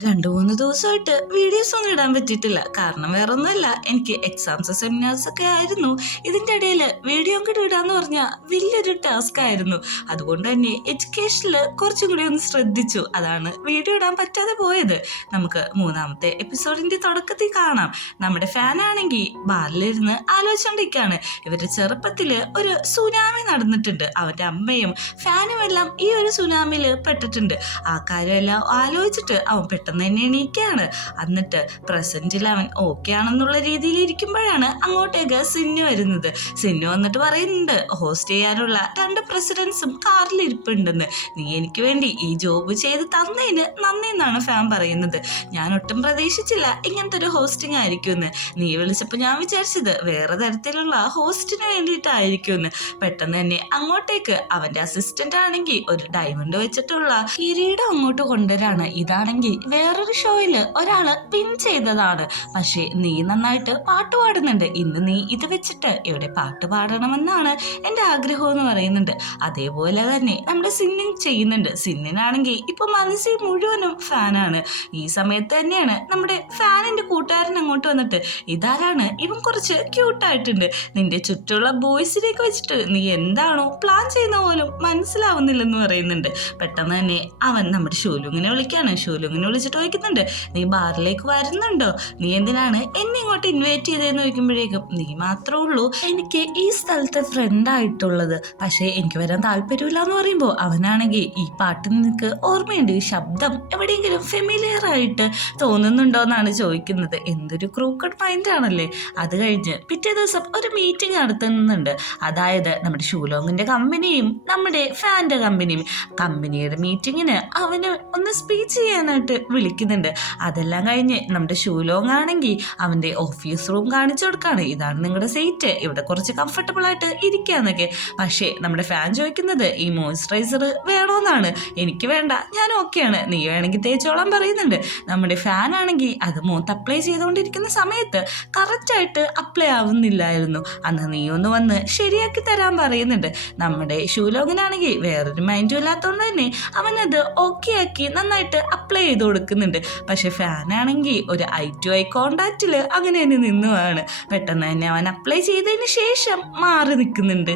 2-3 ദിവസമായിട്ട് വീഡിയോസ് ഒന്നും ഇടാൻ പറ്റിയിട്ടില്ല. കാരണം വേറെ ഒന്നുമല്ല, എനിക്ക് എക്സാംസ് സെമിനാർസ് ഒക്കെ ആയിരുന്നു. ഇതിൻ്റെ ഇടയിൽ വീഡിയോ കൂടി ഇടാന്ന് പറഞ്ഞാൽ വലിയൊരു ടാസ്ക് ആയിരുന്നു. അതുകൊണ്ട് തന്നെ എഡ്യൂക്കേഷനിൽ കുറച്ചും കൂടി ഒന്ന് ശ്രദ്ധിച്ചു. അതാണ് വീഡിയോ ഇടാൻ പറ്റാതെ പോയത്. നമുക്ക് 3-ാമത്തെ എപ്പിസോഡിന്റെ തുടക്കത്തിൽ കാണാം. നമ്മുടെ ഫാനാണെങ്കിൽ ബാറിലിരുന്ന് ആലോചിച്ചുകൊണ്ടിരിക്കുകയാണ്. ഇവരുടെ ചെറുപ്പത്തിൽ ഒരു സുനാമി നടന്നിട്ടുണ്ട്. അവൻ്റെ അമ്മയും ഫാനും എല്ലാം ഈ ഒരു സുനാമിയിൽ പെട്ടിട്ടുണ്ട്. ആ കാര്യമെല്ലാം ആലോചിച്ചിട്ട് അവൻ പെട്ടെന്ന് തന്നെ എണീക്കുകയാണ്. എന്നിട്ട് പ്രസന്റിൽ അവൻ ഓക്കെ ആണെന്നുള്ള രീതിയിൽ ഇരിക്കുമ്പോഴാണ് അങ്ങോട്ടേക്ക് സിന്നു വരുന്നത്. സിന്നു വന്നിട്ട് പറയുന്നുണ്ട്, ഹോസ്റ്റ് ചെയ്യാനുള്ള 2 പ്രസിഡൻസും കാറിൽ ഇരിപ്പുണ്ടെന്ന്. നീ എനിക്ക് വേണ്ടി ഈ ജോബ് ചെയ്ത് തന്നതിന് നന്ദി എന്നാണ് ഫാൻ പറയുന്നത്. ഞാൻ ഒട്ടും പ്രതീക്ഷിച്ചില്ല ഇങ്ങനത്തെ ഒരു ഹോസ്റ്റിംഗ് ആയിരിക്കുമെന്ന്. നീ വിളിച്ചപ്പോൾ ഞാൻ വിചാരിച്ചത് വേറെ തരത്തിലുള്ള ഹോസ്റ്റിന് വേണ്ടിയിട്ടായിരിക്കുമെന്ന്. പെട്ടെന്ന് തന്നെ അങ്ങോട്ടേക്ക് അവന്റെ അസിസ്റ്റന്റ് ആണെങ്കിൽ ഒരു ഡയമണ്ട് വെച്ചിട്ടുള്ള കിരീടം അങ്ങോട്ട് കൊണ്ടുവരാണ്. ഇതാണെങ്കിൽ വേറൊരു ഷോയില് ഒരാള് പിൻ ചെയ്തതാണ്. പക്ഷേ നീ നന്നായിട്ട് പാട്ട് പാടുന്നുണ്ട്, ഇന്ന് നീ ഇത് വെച്ചിട്ട് ഇവിടെ പാട്ട് പാടണമെന്നാണ് എൻ്റെ ആഗ്രഹം എന്ന് പറയുന്നുണ്ട്. അതേപോലെ തന്നെ നമ്മുടെ സിന്നിങ് ചെയ്യുന്നുണ്ട്. സിന്നിനാണെങ്കിൽ ഇപ്പൊ മനസ്സിൽ മുഴുവനും ഫാനാണ്. ഈ സമയത്ത് തന്നെയാണ് നമ്മുടെ ഫാനിന്റെ കൂട്ടുകാരൻ അങ്ങോട്ട് വന്നിട്ട്, ഇതാരാണ്, ഇവൻ കുറച്ച് ക്യൂട്ടായിട്ടുണ്ട്, നിന്റെ ചുറ്റുള്ള ബോയ്സിലേക്ക് വെച്ചിട്ട് നീ എന്താണോ പ്ലാൻ ചെയ്യുന്ന പോലും മനസ്സിലാവുന്നില്ലെന്ന് പറയുന്നുണ്ട്. പെട്ടെന്ന് തന്നെ അവൻ നമ്മുടെ ഷൂലുങ്ങിനെ വിളിക്കാണ്. ഷൂലുങ്ങിനെ വിളിച്ചിട്ട് ചോദിക്കുന്നുണ്ട്, നീ ബാറിലേക്ക് വരുന്നുണ്ടോ, നീ എന്തിനാണ് എന്നെ ഇങ്ങോട്ട് ഇൻവൈറ്റ് ചെയ്തതെന്ന് ചോദിക്കുമ്പോഴേക്കും, നീ മാത്രമേ ഉള്ളൂ എനിക്ക് ഈ സ്ഥലത്തെ ഫ്രണ്ട് ആയിട്ടുള്ളത്, പക്ഷേ എനിക്ക് വരാൻ താല്പര്യമില്ല എന്ന് പറയുമ്പോൾ അവനാണെങ്കിൽ, ഈ പാട്ട് നിനക്ക് ഓർമ്മയുണ്ട്, ഈ ശബ്ദം എവിടെയെങ്കിലും ഫെമിലിയർ ആയിട്ട് തോന്നുന്നുണ്ടോ എന്നാണ് ചോദിക്കുന്നത്. എന്തൊരു ക്രൂക്കഡ് മൈൻഡ് ആണല്ലേ. അത് കഴിഞ്ഞ് പിറ്റേ ദിവസം ഒരു മീറ്റിംഗ് നടത്തുന്നുണ്ട്. അതായത് നമ്മുടെ ഷൂലോങ്ങിന്റെ കമ്പനിയും നമ്മുടെ ഫാൻ്റെ കമ്പനിയുടെ മീറ്റിങ്ങിന് അവന് ഒന്ന് സ്പീച്ച് ചെയ്യാനായിട്ട് വിളിക്കുന്നുണ്ട്. അതെല്ലാം കഴിഞ്ഞ് നമ്മുടെ ഷൂലോങ് ആണെങ്കിൽ അവൻ്റെ ഓഫീസ് റൂം കാണിച്ചു കൊടുക്കുകയാണ്. ഇതാണ് നിങ്ങളുടെ സീറ്റ്, ഇവിടെ കുറച്ച് കംഫർട്ടബിൾ ആയിട്ട് ഇരിക്കാന്നൊക്കെ. പക്ഷേ നമ്മുടെ ഫാൻ ചോദിക്കുന്നത് ഈ മോയ്സ്ചറൈസർ വേണോന്നാണ്. എനിക്ക് വേണ്ട, ഞാൻ ഓക്കെയാണ്, നീ വേണമെങ്കിൽ തേച്ചോളാൻ പറയുന്നുണ്ട്. നമ്മുടെ ഫാൻ ആണെങ്കിൽ അത് മുഖത്ത് അപ്ലൈ ചെയ്തുകൊണ്ടിരിക്കുന്ന സമയത്ത് കറക്റ്റായിട്ട് അപ്ലൈ ആവുന്നില്ലായിരുന്നു. അന്ന് നീ ഒന്ന് വന്ന് ശരിയാക്കി തരാൻ പറയുന്നുണ്ട്. നമ്മുടെ ഷൂലോങ്ങിനാണെങ്കിൽ വേറൊരു മൈൻഡും ഇല്ലാത്തതുകൊണ്ട് തന്നെ അവനത് ഓക്കെ ആക്കി നന്നായിട്ട് അപ്ലൈ ചെയ്ത് കൊടുക്കുന്നുണ്ട്. പക്ഷെ ഫാനാണെങ്കിൽ ഒരു ഐ കോണ്ടാക്റ്റിൽ അങ്ങനെ തന്നെ നിന്നുവാണ്. പെട്ടെന്ന് തന്നെ അവൻ അപ്ലൈ ചെയ്തതിന് ശേഷം മാറി നിൽക്കുന്നുണ്ട്.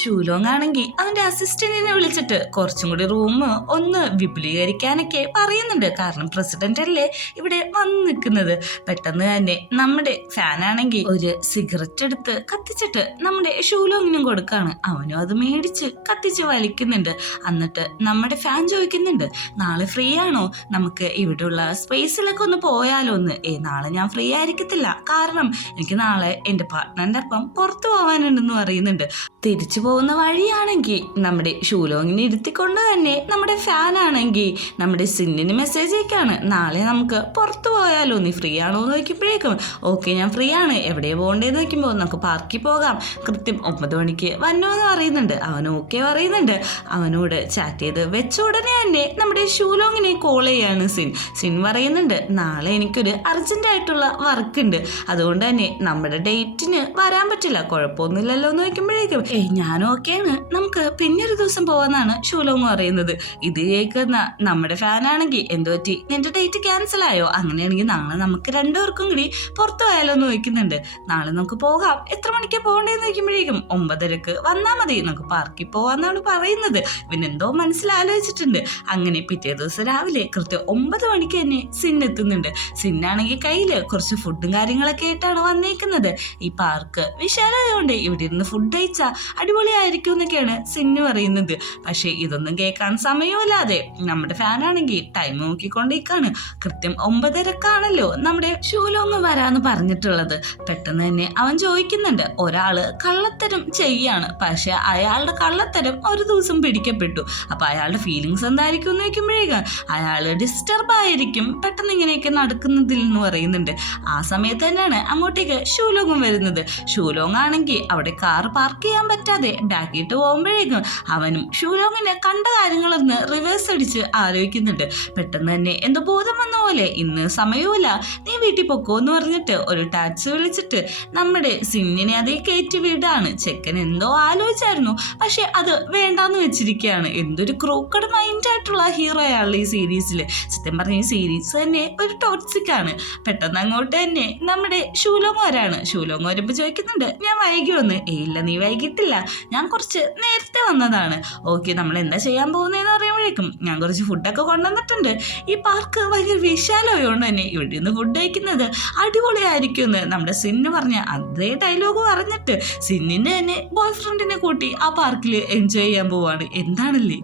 ഷൂലോങ് ആണെങ്കിൽ അവൻ്റെ അസിസ്റ്റന്റിനെ വിളിച്ചിട്ട് കുറച്ചും കൂടി റൂം ഒന്ന് വിപുലീകരിക്കാനൊക്കെ പറയുന്നുണ്ട്. കാരണം പ്രസിഡന്റ് അല്ലേ ഇവിടെ വന്ന് നിൽക്കുന്നത്. പെട്ടെന്ന് തന്നെ നമ്മുടെ ഫാനാണെങ്കിൽ ഒരു സിഗരറ്റ് എടുത്ത് കത്തിച്ചിട്ട് നമ്മുടെ ഷൂലോങ്ങിനും കൊടുക്കാണ്. അവനും അത് മേടിച്ച് കത്തിച്ച് വലിക്കുന്നുണ്ട്. എന്നിട്ട് നമ്മുടെ ഫാൻ ചോദിക്കുന്നുണ്ട്, നാളെ ഫ്രീ ആണോ, നമുക്ക് ഇവിടെയുള്ള സ്പേസിലൊക്കെ ഒന്ന് പോയാലോ ഒന്ന്. നാളെ ഞാൻ ഫ്രീ ആയിരിക്കത്തില്ല, കാരണം എനിക്ക് നാളെ എൻ്റെ പാർട്ട്ണറിൻ്റെ ഒപ്പം പുറത്തു പോകാനുണ്ടെന്ന് പറയുന്നുണ്ട്. തിരിച്ചു പോകുന്ന വഴിയാണെങ്കിൽ നമ്മുടെ ഷൂലോങ്ങിനെ ഇരുത്തിക്കൊണ്ട് തന്നെ നമ്മുടെ ഫാനാണെങ്കിൽ നമ്മുടെ സിന്നിന് മെസ്സേജ് അയക്കാണ്, നാളെ നമുക്ക് പുറത്തു പോയാലോ, നീ ഫ്രീ ആണോ എന്ന് ചോദിക്കുമ്പോഴേക്കും ഓക്കെ ഞാൻ ഫ്രീ ആണ്, എവിടെയാണ് പോകേണ്ടതെന്ന് ചോദിക്കുമ്പോൾ നമുക്ക് പാർക്കിൽ പോകാം, കൃത്യം 9 മണിക്ക് വന്നോ എന്ന് പറയുന്നുണ്ട്. അവൻ ഓക്കെ പറയുന്നുണ്ട്. അവനോട് ചാറ്റ് ചെയ്ത് വെച്ച ഉടനെ തന്നെ നമ്മുടെ ഷൂലോങ്ങിനെ കോൾ ചെയ്യാണ് സിൻ പറയുന്നുണ്ട്, നാളെ എനിക്കൊരു അർജന്റായിട്ടുള്ള വർക്ക് ഉണ്ട്, അതുകൊണ്ട് തന്നെ നമ്മുടെ ഡേറ്റിന് വരാൻ പറ്റില്ല, കുഴപ്പമൊന്നുമില്ലല്ലോ എന്ന് ചോദിക്കുമ്പോഴേക്കും ഞാൻ ഓക്കെയാണ്, നമുക്ക് പിന്നൊരു ദിവസം പോവാന്നാണ് ഷൂലോങ് പറയുന്നത്. ഇത് കേൾക്കുന്ന നമ്മുടെ ഫാനാണെങ്കിൽ, എന്ത് പറ്റി, നിന്റെ ഡേറ്റ് ക്യാൻസൽ ആയോ, അങ്ങനെയാണെങ്കിൽ നാളെ നമുക്ക് 2 പേർക്കും കൂടി പുറത്തു പോയാലോ എന്ന് ചോദിക്കുന്നുണ്ട്. നാളെ നമുക്ക് പോകാം, എത്ര മണിക്കാണ് പോകേണ്ടതെന്ന് ചോദിക്കുമ്പോഴേക്കും 9:30 വന്നാൽ മതി, നമുക്ക് പാർക്കിൽ പോവാന്നാണ് പറയുന്നത്. ഇവനെന്തോ മനസ്സിലാലോചിച്ചിട്ടുണ്ട്. അങ്ങനെ പിറ്റേ ദിവസം രാവിലെ കൃത്യം 9 മണിക്ക് തന്നെ സിന്നെത്തുന്നുണ്ട്. സിന്നാണെങ്കിൽ കയ്യിൽ കുറച്ച് ഫുഡും കാര്യങ്ങളൊക്കെ ആയിട്ടാണ് വന്നേക്കുന്നത്. ഈ പാർക്ക് വിശാലമായതുകൊണ്ട് ഇവിടെ ഇരുന്ന് ഫുഡ് കഴിച്ചാൽ അടിപൊളിയായിരിക്കും എന്നൊക്കെയാണ് സിന്നു പറയുന്നത്. പക്ഷേ ഇതൊന്നും കേൾക്കാൻ സമയമില്ലാതെ നമ്മുടെ ഫാനാണെങ്കിൽ ടൈം നോക്കിക്കൊണ്ടിരിക്കാണ്. കൃത്യം 9:30 നമ്മുടെ ഷൂലോങ് വരാന്ന് പറഞ്ഞിട്ടുള്ളത്. പെട്ടെന്ന് തന്നെ അവൻ ചോദിക്കുന്നുണ്ട്, ഒരാള് കള്ളത്തരം ചെയ്യാണ്, പക്ഷെ അയാളുടെ കള്ളത്തരം ഒരു ദിവസം പിടിക്കപ്പെട്ടു, അപ്പൊ അയാളുടെ ഫീലിങ്സ് എന്തായിരിക്കും എന്ന് ചോദിക്കുമ്പോഴേക്കും അയാള് ഡിസ്റ്റർബ് ആയിരിക്കും പെട്ടെന്ന് ഇങ്ങനെയൊക്കെ നടക്കുന്നതിൽ എന്ന് പറയുന്നുണ്ട്. ആ സമയത്ത് തന്നെയാണ് അങ്ങോട്ടേക്ക് ഷൂലോങ്ങും വരുന്നത്. ഷൂലോങ് ആണെങ്കിൽ അവിടെ കാർ പാർക്ക് ചെയ്യാൻ പറ്റാതെ ബാക്കിയിട്ട് പോകുമ്പോഴേക്കും അവനും ഷൂലോങ്ങിനെ കണ്ട കാര്യങ്ങളൊന്ന് റിവേഴ്സ് അടിച്ച് ആലോചിക്കുന്നുണ്ട്. പെട്ടെന്ന് തന്നെ എന്തോ ബോധം വന്ന പോലെ ഇന്ന് സമയവുമില്ല, നീ വീട്ടിൽ പൊക്കോ എന്ന് പറഞ്ഞിട്ട് ഒരു ടാക്സി വിളിച്ചിട്ട് നമ്മുടെ സിന്നിനെ അതേ കയറ്റി വീടാണ്. ചെക്കൻ എന്തോ ആലോചിച്ചായിരുന്നു, പക്ഷെ അത് വേണ്ടാന്ന് വെച്ചിരിക്കുകയാണ്. എന്തൊരു ക്രൂക്കഡ് മൈൻഡ് ആയിട്ടുള്ള ഹീറോയാണ് ഈ സീരീസിൽ. സത്യം പറഞ്ഞ ഈ സീരീസ് തന്നെ ഒരു ടോക്സിക് ആണ്. പെട്ടെന്ന് അങ്ങോട്ട് തന്നെ നമ്മുടെ ഷൂലോങ് വരാണ്. ഷൂലോങ് വരുമ്പോൾ ചോദിക്കുന്നുണ്ട്, ഞാൻ വൈകി വന്ന്. ഇല്ല, നീ വൈകിട്ടില്ല, ഞാൻ കുറച്ച് നേരത്തെ വന്നതാണ്. ഓക്കെ, നമ്മൾ എന്താ ചെയ്യാൻ പോകുന്നതെന്ന് പറയുമ്പോഴേക്കും ഞാൻ കുറച്ച് ഫുഡൊക്കെ കൊണ്ടുവന്നിട്ടുണ്ട്. ഈ പാർക്ക് ഭയങ്കര വിശാലമായതുകൊണ്ട് തന്നെ ഇവിടെ നിന്ന് ഫുഡ് കഴിക്കുന്നത് അടിപൊളിയായിരിക്കും എന്ന് നമ്മുടെ സിന്ന് പറഞ്ഞ അതേ ഡയലോഗ് പറഞ്ഞിട്ട് സിന്നിന്റെ തന്നെ ബോയ് ഫ്രണ്ടിനെ കൂട്ടി ആ പാർക്കിൽ എൻജോയ് ചെയ്യാൻ പോവാണ്. എന്താണല്ലേ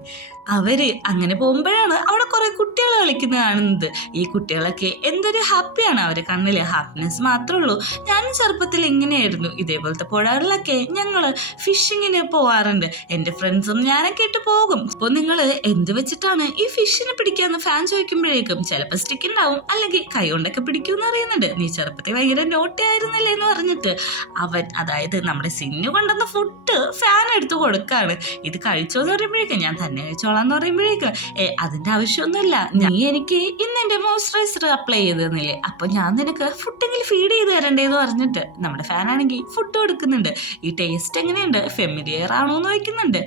അവര് അങ്ങനെ പോകുമ്പോഴാണ് അവിടെ കുറെ കുട്ടികൾ കളിക്കുന്നത് കാണുന്നത്. ഈ കുട്ടികളൊക്കെ എന്തൊരു ഹാപ്പിയാണ്, അവരെ കണ്ണില് ഹാപ്പിനെസ് മാത്രമേ ഉള്ളൂ. ഞാനും ചെറുപ്പത്തിൽ ഇങ്ങനെയായിരുന്നു. ഇതേപോലത്തെ പുഴകളിലൊക്കെ ഞങ്ങള് ഫിഷിങ്ങിന് പോവാറുണ്ട്. എന്റെ ഫ്രണ്ട്സും ഞാനൊക്കെ ഇട്ട് പോകും. അപ്പൊ നിങ്ങള് എന്ത് വെച്ചിട്ടാണ് ഈ ഫിഷിനെ പിടിക്കാന്ന് ഫാൻ ചോദിക്കുമ്പോഴേക്കും ചിലപ്പോൾ സ്റ്റിക്ക് ഉണ്ടാവും, അല്ലെങ്കിൽ കൈ കൊണ്ടൊക്കെ പിടിക്കുമെന്ന് അറിയുന്നുണ്ട്. നീ ചെറുപ്പത്തിൽ ഭയങ്കര നോട്ടി ആയിരുന്നില്ലേ എന്ന് പറഞ്ഞിട്ട് അവൻ, അതായത് നമ്മുടെ സിന്നു കൊണ്ടുവന്ന ഫുഡ് ഫാൻ എടുത്ത് കൊടുക്കാണ്. ഇത് കഴിച്ചോന്ന് പറയുമ്പോഴേക്കും ഞാൻ തന്നെ കഴിച്ചോളാന്ന് പറയുമ്പോഴേക്കും അതിന്റെ ആവശ്യമൊന്നുമില്ല, നീ എനിക്ക് ഇന്ന് എന്റെ മോയ്സ്ചറൈസർ അപ്ലൈ ചെയ്തെന്നില്ലേ, അപ്പൊ ഞാൻ നിനക്ക് ഫുഡെങ്കിലും ഫീഡ് ചെയ്ത് തരണ്ടേന്ന് പറഞ്ഞിട്ട് നമ്മുടെ ഫാൻ ആണെങ്കിൽ ഫുഡ് കൊടുക്കുന്നുണ്ട്. ഈ ടേസ്റ്റ് എങ്ങനെയുണ്ട്, ഫെമിലിയർ ആണോ എന്ന് ചോദിക്കുന്നുണ്ട്.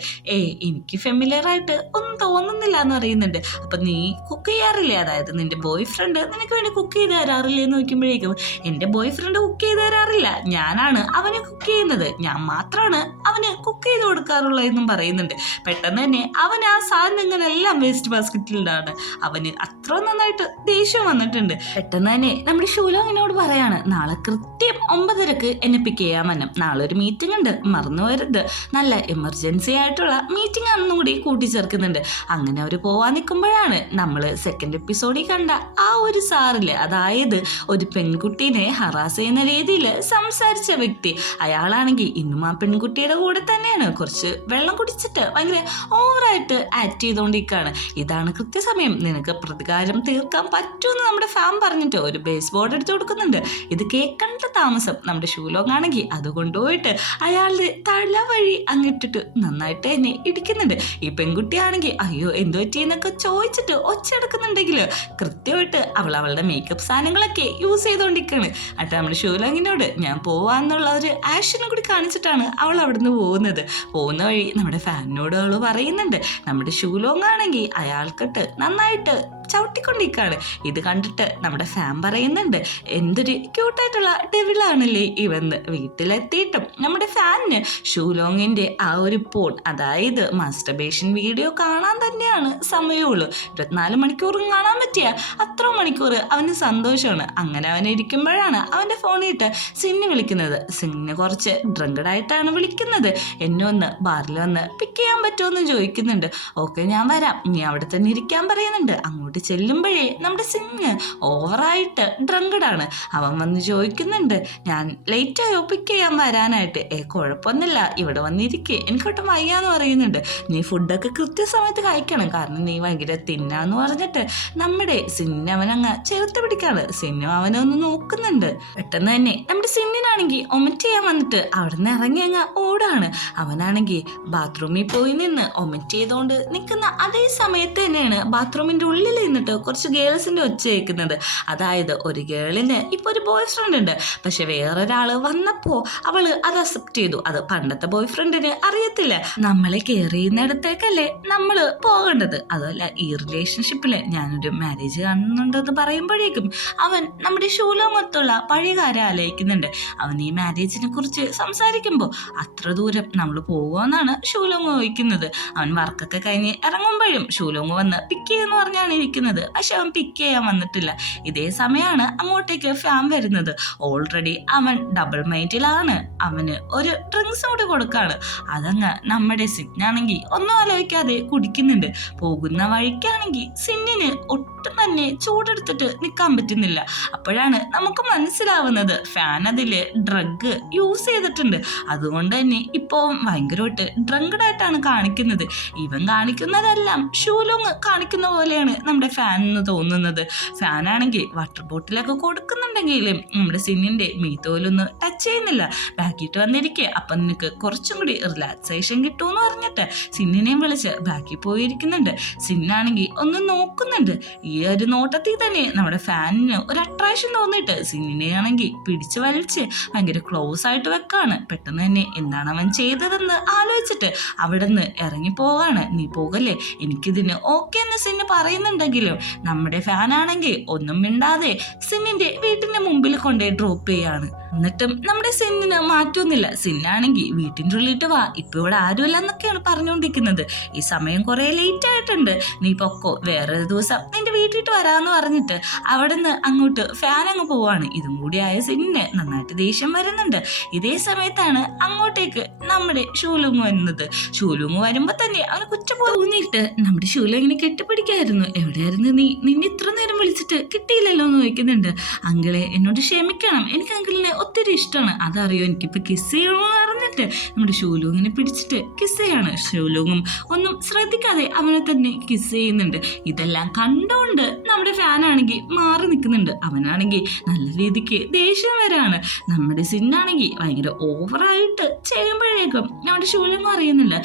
എനിക്ക് ഫെമിലിയർ ആയിട്ട് ഒന്നും തോന്നുന്നില്ല എന്ന് പറയുന്നുണ്ട്. അപ്പൊ നീ കുക്ക് ചെയ്യാറില്ലേ, അതായത് നിന്റെ ബോയ് ഫ്രണ്ട് നിനക്ക് വേണ്ടി കുക്ക് ചെയ്ത് തരാറില്ലേ എന്ന് ചോദിക്കുമ്പോഴേക്കും എന്റെ ബോയ് ഫ്രണ്ട് കുക്ക് ചെയ്ത് തരാറില്ല, ഞാനാണ് അവന് കുക്ക് ചെയ്യുന്നത്, ഞാൻ മാത്രമാണ് അവന് കുക്ക് ചെയ്ത് കൊടുക്കാറുള്ളതെന്നും പറയുന്നുണ്ട്. പെട്ടെന്ന് തന്നെ അവൻ ആ സാധനങ്ങളെല്ലാം വേസ്റ്റ് ബാസ്ക്കറ്റിലാണ്. അവന് അത്ര നന്നായിട്ട് ദേഷ്യം വന്നിട്ടുണ്ട്. പെട്ടെന്ന് തന്നെ നമ്മുടെ ഷൂലോങ്ങിനോട് പറയാണ്, നാളെ കൃത്യം 9:30 എന്നെ പിക്ക് ചെയ്യാൻ വരണം, നാളെ ഒരു മീറ്റിംഗ് ഉണ്ട്, മറന്നു വരരുത്. നല്ല എമർജൻസി ആയിട്ടുള്ള മീറ്റിംഗ് ആണെന്നും കൂടി കൂട്ടിച്ചേർക്കുന്നുണ്ട്. അങ്ങനെ അവർ പോവാൻ നിൽക്കുമ്പോഴാണ് നമ്മൾ സെക്കൻഡ് എപ്പിസോഡിൽ കണ്ട ആ ഒരു സാറില്, അതായത് ഒരു പെൺകുട്ടീനെ ഹറാസ് ചെയ്യുന്ന രീതിയിൽ സംസാരിച്ച വ്യക്തി. അയാളാണെങ്കിൽ ഇന്നും ആ പെൺകുട്ടിയുടെ കൂടെ തന്നെയാണ്. കുറച്ച് വെള്ളം കുടിച്ചിട്ട് ഭയങ്കര ഓവറായിട്ട് ആക്ട് ചെയ്തുകൊണ്ടിരിക്കുകയാണ്. ഇതാണ് കൃത്യസമയം, നിനക്ക് പ്രതികാരം തീർക്കാൻ പറ്റുമെന്ന് നമ്മുടെ ഫാം പറഞ്ഞിട്ട് ഒരു ബേസ് ബോർഡ് എടുത്ത് കൊടുക്കുന്നുണ്ട്. ഇത് കേൾക്കേണ്ട താമസം നമ്മുടെ ഷൂലോങ് ആണെങ്കിൽ അത് കൊണ്ടുപോയിട്ട് അയാളുടെ തല വഴി അങ്ങിട്ടിട്ട് നന്നായിട്ട് തന്നെ ഇടിക്കുന്നുണ്ട്. ഈ പെൺകുട്ടിയാണെങ്കിൽ അയ്യോ എന്തു പറ്റിയെന്നൊക്കെ ചോദിച്ചിട്ട് ഒച്ചെടുക്കുന്നുണ്ടെങ്കിൽ കൃത്യമായിട്ട് അവളുടെ മേക്കപ്പ് സാധനങ്ങളൊക്കെ യൂസ് ചെയ്തുകൊണ്ടിരിക്കുകയാണ്. എന്നിട്ട് നമ്മുടെ ഷൂലോങ്ങിനോട് ഞാൻ പോവാന്നുള്ള ഒരു ആക്ഷനും കൂടി കാണിച്ചിട്ടാണ് അവൾ അവിടുന്ന് പോകുന്നത്. പോകുന്ന വഴി നമ്മുടെ ഫാനിനോട് അവൾ പറയുന്നുണ്ട്, നമ്മുടെ ഷൂലോങ് ആണെങ്കിൽ അയാൾക്കിട്ട് നന്നായിട്ട് ചവിട്ടിക്കൊണ്ടിരിക്കുകയാണ്. ഇത് കണ്ടിട്ട് നമ്മുടെ ഫാൻ പറയുന്നുണ്ട്, എന്തൊരു ക്യൂട്ടായിട്ടുള്ള ഡെവിളാണല്ലേ ഇവന്ന്. വീട്ടിലെത്തിയിട്ടും നമ്മുടെ ഫാനിന് ഷൂലോങ്ങിന്റെ ആ ഒരു പോൺ, അതായത് മാസ്റ്റർബേഷൻ വീഡിയോ കാണാൻ തന്നെയാണ് സമയമുള്ളൂ. 24 മണിക്കൂറും കാണാൻ പറ്റിയ അത്ര മണിക്കൂർ അവന് സന്തോഷമാണ്. അങ്ങനെ അവൻ ഇരിക്കുമ്പോഴാണ് അവന്റെ ഫോണിട്ട് സിന്ന് വിളിക്കുന്നത്. സിന്ന് കുറച്ച് ഡ്രങ്കഡായിട്ടാണ് വിളിക്കുന്നത്. എന്നെ ഒന്ന് ബാറിൽ വന്ന് പിക്ക് ചെയ്യാൻ പറ്റുമോ എന്ന് ചോദിക്കുന്നുണ്ട്. ഓക്കെ, ഞാൻ വരാം, നീ അവിടെ തന്നെ ഇരിക്കാൻ പറയുന്നുണ്ട്. അങ്ങോട്ട് ചെല്ലുമ്പോഴേ നമ്മുടെ സിങ് ഓവറായിട്ട് ഡ്രങ്കഡാണ്. അവൻ വന്ന് ചോദിക്കുന്നുണ്ട്, ഞാൻ ലേറ്റായോ പിക്ക് ചെയ്യാൻ വരാനായിട്ട്. കുഴപ്പമൊന്നുമില്ല, ഇവിടെ വന്നിരിക്കേ, എനിക്കൊട്ടും വയ്യാന്ന് പറയുന്നുണ്ട്. നീ ഫുഡൊക്കെ കൃത്യസമയത്ത് കഴിക്കണം, കാരണം നീ ഭയങ്കര തിന്നാന്ന് പറഞ്ഞിട്ട് നമ്മുടെ സിന്ന് അവനങ്ങ് ചേർത്ത് പിടിക്കാണ്. സിന്നു അവനെ ഒന്ന് നോക്കുന്നുണ്ട്. പെട്ടെന്ന് തന്നെ നമ്മുടെ സിന്നിനാണെങ്കിൽ ഒമിറ്റ് ചെയ്യാൻ വന്നിട്ട് അവിടെ നിന്ന് ഇറങ്ങി അങ്ങ് ഓടാണ്. അവനാണെങ്കിൽ ബാത്റൂമിൽ പോയി നിന്ന് ഒമിറ്റ് ചെയ്തുകൊണ്ട് നിൽക്കുന്ന അതേ സമയത്ത് തന്നെയാണ് ബാത്റൂമിന്റെ ഉള്ളിൽ നിന്നിട്ട് കുറച്ച് ഗേൾസിന്റെ ഒച്ച കേൾക്കുന്നത്. അതായത് ഒരു ഗേളിന് ഇപ്പൊ ഒരു ബോയ് ഫ്രണ്ട് ഉണ്ട്, പക്ഷെ വേറൊരാള് വന്നപ്പോ അവള് അത് അക്സെപ്റ്റ് ചെയ്തു. അത് പണ്ടത്തെ ബോയ് ഫ്രണ്ടിന് അറിയത്തില്ല, നമ്മളെ കെയർ ചെയ്യുന്നിടത്തേക്കല്ലേ നമ്മള് പോകേണ്ടത്. അതുമല്ല ഈ റിലേഷൻഷിപ്പില് ഞാനൊരു മാരേജ് കാണുന്നുണ്ടെന്ന് പറയുമ്പോഴേക്കും അവൻ നമ്മുടെ ഷൂലോങ്ങത്തുള്ള പഴയ കാര്യം ആലോചിക്കുന്നുണ്ട്. അവൻ ഈ മാരേജിനെ കുറിച്ച് സംസാരിക്കുമ്പോൾ അത്ര ദൂരം നമ്മൾ പോകുമെന്നാണ് ഷൂലോങ് ചോദിക്കുന്നത്. അവൻ വർക്കൊക്കെ കഴിഞ്ഞ് ഇറങ്ങുമ്പോഴും ഷൂലോങ് വന്ന് പിക്ക് ചെയ്യുമെന്ന് പറഞ്ഞാണ് ഇരിക്കുന്നത്. പക്ഷെ അവൻ പിക്ക് ചെയ്യാൻ വന്നിട്ടില്ല. ഇതേ സമയമാണ് അങ്ങോട്ടേക്ക് ഫാൻ വരുന്നത്. ഓൾറെഡി അവൻ ഡബിൾ മൈൻഡിലാണ്. അവന് ഒരു ഡ്രിങ്ക്സ് കൂടി കൊടുക്കാണ്. അതങ്ങ് നമ്മുടെ സിന്നാണെങ്കിൽ ഒന്നും ആലോചിക്കാതെ കുടിക്കുന്നുണ്ട്. പോകുന്ന വഴിക്കാണെങ്കിൽ സിന്നിന് ഒട്ടും തന്നെ ചൂടെടുത്തിട്ട് നിൽക്കാൻ പറ്റുന്നില്ല. അപ്പോഴാണ് നമുക്ക് മനസ്സിലാവുന്നത് ഫാൻ അതില് ഡ്രഗ് യൂസ് ചെയ്തിട്ടുണ്ട്. അതുകൊണ്ട് തന്നെ ഇപ്പോൾ ഭയങ്കരമായിട്ട് ഡ്രങ്കഡായിട്ടാണ് കാണിക്കുന്നത്. ഇവൻ കാണിക്കുന്നതെല്ലാം ഷൂലോങ് കാണിക്കുന്ന പോലെയാണ് നമ്മുടെ നമ്മുടെ ഫാൻ എന്ന് തോന്നുന്നത്. ഫാനാണെങ്കിൽ വാട്ടർ ബോട്ടിലൊക്കെ കൊടുക്കുന്നുണ്ടെങ്കിലും നമ്മുടെ സിന്നിന്റെ മീത്തോലൊന്ന് ടച്ച് ചെയ്യുന്നില്ല. ബാക്കിയിട്ട് വന്നിരിക്കെ അപ്പം നിനക്ക് കുറച്ചും കൂടി റിലാക്സേഷൻ കിട്ടുമെന്ന് പറഞ്ഞിട്ട് സിന്നിനെയും വിളിച്ച് ബാക്കിൽ പോയിരിക്കുന്നുണ്ട്. സിന്നാണെങ്കിൽ ഒന്ന് നോക്കുന്നുണ്ട്. ഈ ഒരു നോട്ടത്തിൽ തന്നെ നമ്മുടെ ഫാനിന് ഒരു അട്രാക്ഷൻ തോന്നിയിട്ട് സിന്നിനെ ആണെങ്കിൽ പിടിച്ചു വലിച്ച് ഭയങ്കര ക്ലോസ് ആയിട്ട് വെക്കാണ്. പെട്ടെന്ന് തന്നെ എന്താണ് അവൻ ചെയ്തതെന്ന് ആലോചിച്ചിട്ട് അവിടെ നിന്ന് ഇറങ്ങിപ്പോവാണ്. നീ പോകല്ലേ, എനിക്കിതിന് ഓക്കെ എന്ന് സിന്ന് പറയുന്നുണ്ടെങ്കിലും നമ്മുടെ ഫാനാണെങ്കിൽ ഒന്നും മിണ്ടാതെ സിന്നിന്റെ വീട്ടിന്റെ മുമ്പിൽ കൊണ്ടേ ഡ്രോപ്പ് ചെയ്യാണ്. എന്നിട്ടും നമ്മുടെ സിന്നിന് മാറ്റമൊന്നുമില്ല. സിന്നാണെങ്കിൽ വീട്ടിൻ്റെ ഉള്ളിട്ട് വാ, ഇപ്പൊ ഇവിടെ ആരുമില്ല എന്നൊക്കെയാണ് പറഞ്ഞുകൊണ്ടിരിക്കുന്നത്. ഈ സമയം കുറെ ലേറ്റ് ആയിട്ടുണ്ട്, നീ പൊക്കോ, വേറൊരു ദിവസം നിന്റെ വീട്ടിട്ട് വരാന്ന് പറഞ്ഞിട്ട് അവിടെ നിന്ന് അങ്ങോട്ട് ഫാൻ അങ്ങ് പോവാണ്. ഇതും കൂടി ആയ സിന്നിന് നന്നായിട്ട് ദേഷ്യം വരുന്നുണ്ട്. ഇതേ സമയത്താണ് അങ്ങോട്ടേക്ക് നമ്മുടെ ഷൂലുങ് വരുന്നത്. ഷൂലുങ് വരുമ്പോ തന്നെ അവന് കുറ്റം തോന്നിയിട്ട് നമ്മുടെ ഷൂലു ഇങ്ങനെ കെട്ടിപ്പിടിക്കായിരുന്നു. എവിടെയായിരുന്നു നീ, നിന്നെ ഇത്ര നേരം വിളിച്ചിട്ട് കിട്ടിയില്ലല്ലോ എന്ന് ചോദിക്കുന്നുണ്ട്. അങ്കിളെ എന്നോട് ക്ഷമിക്കണം, എനിക്ക് അങ്കിളിനെ ഒത്തിരി ഇഷ്ടമാണ്, അതറിയോ, എനിക്കിപ്പോൾ കിസ് ചെയ്യണമെന്ന് പറഞ്ഞിട്ട് നമ്മുടെ ഷൂലുങ്ങിനെ പിടിച്ചിട്ട് കിസ് ചെയ്യാണ്. ഷൂലുങ്ങും ഒന്നും ശ്രദ്ധിക്കാതെ അവനെ തന്നെ കിസ് ചെയ്യുന്നുണ്ട്. ഇതെല്ലാം കണ്ടുകൊണ്ട് നമ്മുടെ ഫാനാണെങ്കിൽ മാറി നിൽക്കുന്നുണ്ട്. അവനാണെങ്കിൽ നല്ല രീതിക്ക് ദേഷ്യം വരാണ്. നമ്മുടെ സിന്നാണെങ്കിൽ ഭയങ്കര ഓവറായിട്ട് ചെയ്യുമ്പോഴേക്കും നമ്മുടെ ഷൂലുങ്ങും അറിയുന്നില്ല.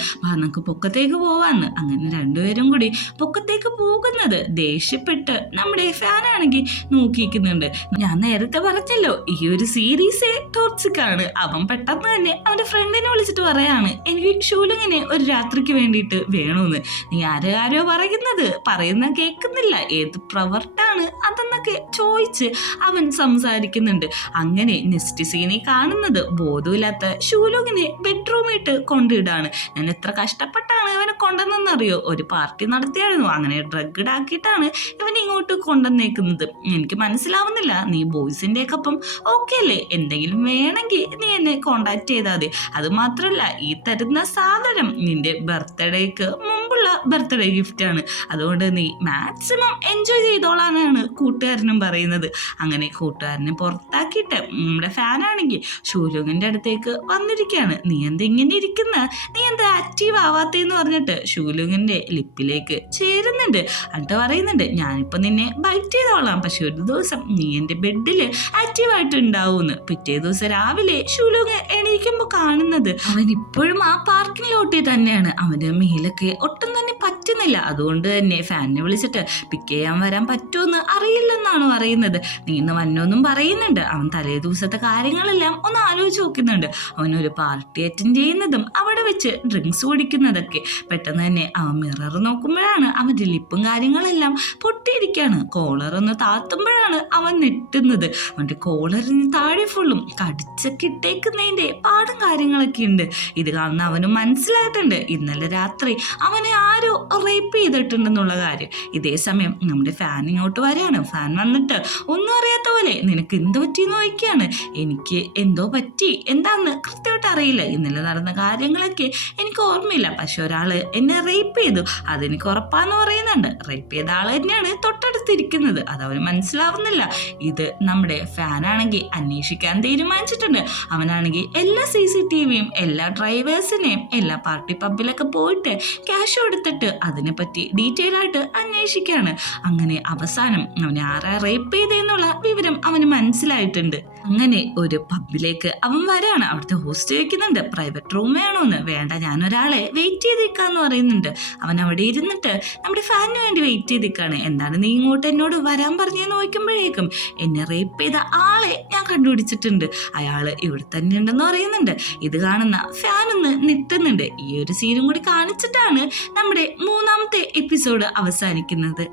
നമുക്ക് പൊക്കത്തേക്ക് പോവാന്ന്. അങ്ങനെ രണ്ടുപേരും കൂടി പൊക്കത്തേക്ക് പോകുന്നത് ദേഷ്യപ്പെട്ട് നമ്മുടെ ഫാനാണെങ്കിൽ നോക്കിയിരിക്കുന്നുണ്ട്. ഞാൻ നേരത്തെ പറഞ്ഞല്ലോ ഈ ഒരു സീരീസേ ടോക്സിക്കാണ്. അവൻ പെട്ടെന്ന് തന്നെ അവന്റെ ഫ്രണ്ടിനെ വിളിച്ചിട്ട് പറയാണ്, എനിക്ക് ഷൂലുങ്ങിനെ ഒരു രാത്രിക്ക് വേണ്ടിയിട്ട് വേണമെന്ന്. നീ ആരോ പറയുന്ന കേൾക്കുന്നില്ല, ഏത് പ്രവർട്ടാണ് അതെന്നൊക്കെ ചോദിച്ച് അവൻ സംസാരിക്കുന്നുണ്ട്. അങ്ങനെ നെക്സ്റ്റ് സീനിൽ കാണുന്നത് ബോധമില്ലാത്ത ഷൂലുങ്ങിനെ ബെഡ്റൂമിട്ട് കൊണ്ടിടാണ്. ഞാൻ എത്ര കഷ്ടപ്പെട്ടാണ് ഇവനെ കൊണ്ടുവന്നെന്നറിയോ, ഒരു പാർട്ടി നടത്തിയായിരുന്നു, അങ്ങനെ ഡ്രഗ്ഡ് ആക്കിയിട്ടാണ് ഇവൻ ഇങ്ങോട്ട് കൊണ്ടുവന്നേക്കുന്നത്. എനിക്ക് മനസ്സിലാവുന്നില്ല, നീ ബോയ്സിൻ്റെ ഒക്കെ ഒപ്പം ഓക്കെ അല്ലേ, എന്തെങ്കിലും വേണമെങ്കിൽ നീ എന്നെ കോണ്ടാക്ട് ചെയ്താൽ മതി. അത് മാത്രമല്ല ഈ തരുന്ന സാധനം നിന്റെ ബർത്ത്ഡേക്ക് മുമ്പുള്ള ബർത്ത്ഡേ ഗിഫ്റ്റ് ആണ്, അതുകൊണ്ട് നീ മാക്സിമം എൻജോയ് ചെയ്തോളാനാണ് കൂട്ടുകാരനും പറയുന്നത്. അങ്ങനെ കൂട്ടുകാരനെ പുറത്താക്കിയിട്ട് നമ്മുടെ ഫാനാണെങ്കിൽ ഷൂലുങ്ങിൻ്റെ അടുത്തേക്ക് വന്നിരിക്കുകയാണ്. നീ എന്താ ഇങ്ങനെ ഇരിക്കുന്ന, നീ എന്താ ആക്റ്റീവ് ആവാത്തേന്ന് പറഞ്ഞിട്ട് ഷൂലുങ്ങിൻ്റെ ലിപ്പിലേക്ക് ചേരുന്നുണ്ട്. എന്നിട്ട് പറയുന്നുണ്ട്, ഞാനിപ്പോൾ നിന്നെ ബൈറ്റ് ചെയ്തോളാം, പക്ഷെ ഒരു ദിവസം നീ എൻ്റെ ബെഡിൽ ആക്റ്റീവായിട്ട് ഉണ്ടാവുമെന്ന്. പിറ്റേ ദിവസം രാവിലെ ഷൂലുങ് എണീക്കുമ്പോൾ കാണുന്നത് അവൻ ഇപ്പോഴും ആ പാർക്കിംഗ് ലോട്ടിൽ തന്നെയാണ്. അവൻ്റെ മേലൊക്കെ ഒട്ടും തന്നെ പറ്റുന്നില്ല. അതുകൊണ്ട് തന്നെ ഫാനിനെ വിളിച്ചിട്ട് പിക്ക് ചെയ്യാൻ വരാൻ പറ്റുമെന്ന് അറിയില്ലെന്നാണ് പറയുന്നത്. നീ ഇന്ന് വന്നോന്നും പറയുന്നുണ്ട്. അവൻ തലേ ദിവസത്തെ കാര്യങ്ങളെല്ലാം ഒന്ന് ആലോചിച്ച് നോക്കുന്നുണ്ട്. അവനൊരു പാർട്ടി അറ്റൻഡ് ചെയ്യുന്നതും അവിടെ വെച്ച് ഡ്രിങ്ക്സ് കുടിക്കുന്നതൊക്കെ. പെട്ടെന്ന് തന്നെ അവൻ മിറർ നോക്കുമ്പോഴാണ് അവൻ്റെ ലിപ്പും കാര്യങ്ങളെല്ലാം പൊട്ടിയിരിക്കുകയാണ്. കോളറൊന്ന് താത്തുമ്പോഴാണ് അവൻ നെട്ടുന്നത്. അവൻ്റെ കോളറിന് താഴെ ഫുള്ളും കടിച്ചൊക്കെ ഇട്ടേക്കുന്നതിൻ്റെ പാടും കാര്യങ്ങളൊക്കെ ഉണ്ട്. ഇത് കാണുന്ന അവന് മനസ്സിലായിട്ടുണ്ട് ഇന്നലെ രാത്രി അവനെ ആരോ റേപ്പ് ചെയ്തിട്ടുണ്ടെന്നുള്ള കാര്യം. ഇതേ സമയം നമ്മുടെ ഫാൻ ഇങ്ങോട്ട് വരികയാണ്. ഫാൻ വന്നിട്ട് ഒന്നും അറിയാത്ത പോലെ നിനക്ക് എന്ത് പറ്റിയെന്ന് ചോദിക്കുകയാണ്. എനിക്ക് എന്തോ പറ്റി, എന്താന്ന് കൃത്യമായിട്ട് അറിയില്ല, ഇന്നലെ നടന്ന കാര്യങ്ങളൊക്കെ എനിക്ക് ഓർമ്മയില്ല, പക്ഷെ ഒരാൾ എന്നെ റേപ്പ് ചെയ്തു അതെനിക്ക് ഉറപ്പാന്ന് പറയുന്നുണ്ട്. റേപ്പ് ചെയ്ത ആൾ തന്നെയാണ് തൊട്ടടുത്തിരിക്കുന്നത്, അതവന് മനസ്സിലാവുന്നില്ല. ഇത് നമ്മുടെ ഫാനാണെങ്കിൽ അന്വേഷിക്കാൻ തീരുമാനിച്ചിട്ടുണ്ട്. അവനാണെങ്കിൽ എല്ലാ CCTVയും എല്ലാ ഡ്രൈവേഴ്സിനെയും എല്ലാ പാർട്ടി പബ്ബിലൊക്കെ പോയിട്ട് ക്യാഷ് കൊടുത്തിട്ട് അതിനെപ്പറ്റി ഡീറ്റെയിൽ ആയിട്ട് അന്വേഷിക്കുകയാണ്. അങ്ങനെ അവസാനം അവനെ ആരാ റേപ്പ് ചെയ്തെന്നുള്ള വിവരം അവന് മനസ്സിലായിട്ടുണ്ട്. അങ്ങനെ ഒരു പബ്ബിലേക്ക് അവൻ വരാണ്. അവിടുത്തെ ഹോസ്റ്റ് ചോദിക്കുന്നുണ്ട്, പ്രൈവറ്റ് റൂം വേണോന്ന്. വേണ്ട, ഞാനൊരാളെ വെയിറ്റ് ചെയ്തിരിക്കാന്ന് പറയുന്നുണ്ട്. അവൻ അവിടെ ഇരുന്നിട്ട് നമ്മുടെ ഫാനിന് വേണ്ടി വെയിറ്റ് ചെയ്തിരിക്കാണ്. എന്താണ് നീ ഇങ്ങോട്ട് എന്നോട് വരാൻ പറഞ്ഞെന്ന് ചോദിക്കുമ്പോഴേക്കും എന്നെ റേപ്പ് ചെയ്ത ആളെ ഞാൻ കണ്ടുപിടിച്ചിട്ടുണ്ട്, അയാള് ഇവിടെ തന്നെ ഉണ്ടെന്ന് പറയുന്നുണ്ട്. ഇത് കാണുന്ന ഫാനൊന്ന് നിട്ടുന്നുണ്ട്. ഈ ഒരു സീനും കൂടി കാണിച്ചിട്ടാണ് നമ്മുടെ 3ാമത്തെ എപ്പിസോഡ് അവസാനിക്കുന്നത്.